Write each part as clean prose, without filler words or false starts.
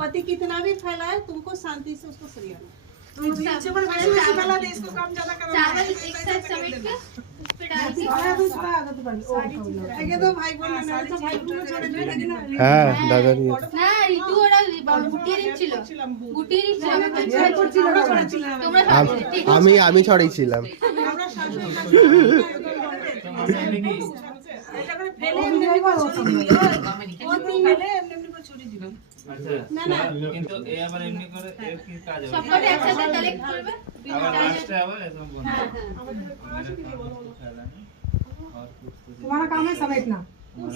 पति कितना भी फैलाए तुमको शांति से उसको सरियाना। चावल एक साथ समेट के उस पे डाल के হ্যাঁ দাদা দিয়ে না ঋতু ওরা গুটিয়ে দিচ্ছিল তোমরা আমি ছড়াইছিলাম। আচ্ছা না কিন্তু এই আবার এমনি করে এর কি কাজ হবে সবকটা একসাথে কালেক্ট করবে আবার লাস্টে আবার এরকম বন্ধ तुम्हारा काम है समेटना।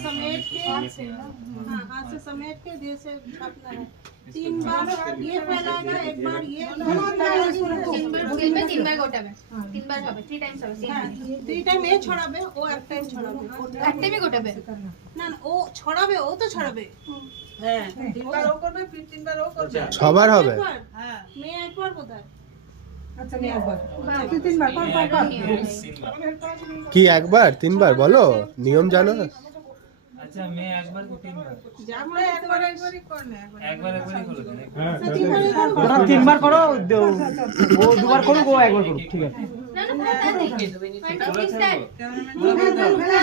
समेट के हाथ से समेट के धीरे से छापना है। 3 बार ये फैलाएगा, एक बार ये, तीन बार गोटाবে 3 বার হবে 3 টাইমস হবে 3 টাইম এ ছড়াবে, ও এক টাইম ছড়াবে। এক টাইমে গোটাবে না না, ও ছড়াবে, ও তো ছড়াবে। হ্যাঁ 3 বার ও করবে, फिर 3 বার ও করবে। সবার হবে। হ্যাঁ মেয়ে একবার কোথায়? अच्छा नहीं एक बार तू 3 बार कौन कौन কি একবার তিনবার বলো, নিয়ম জানো না? আচ্ছা मैं একবার কি তিনবার আমরা একবারই করলে একবার একবারই করে দেন ওটা 3 বার করো, ও 2 বার করুক, ও একবার করুক, ঠিক আছে। না না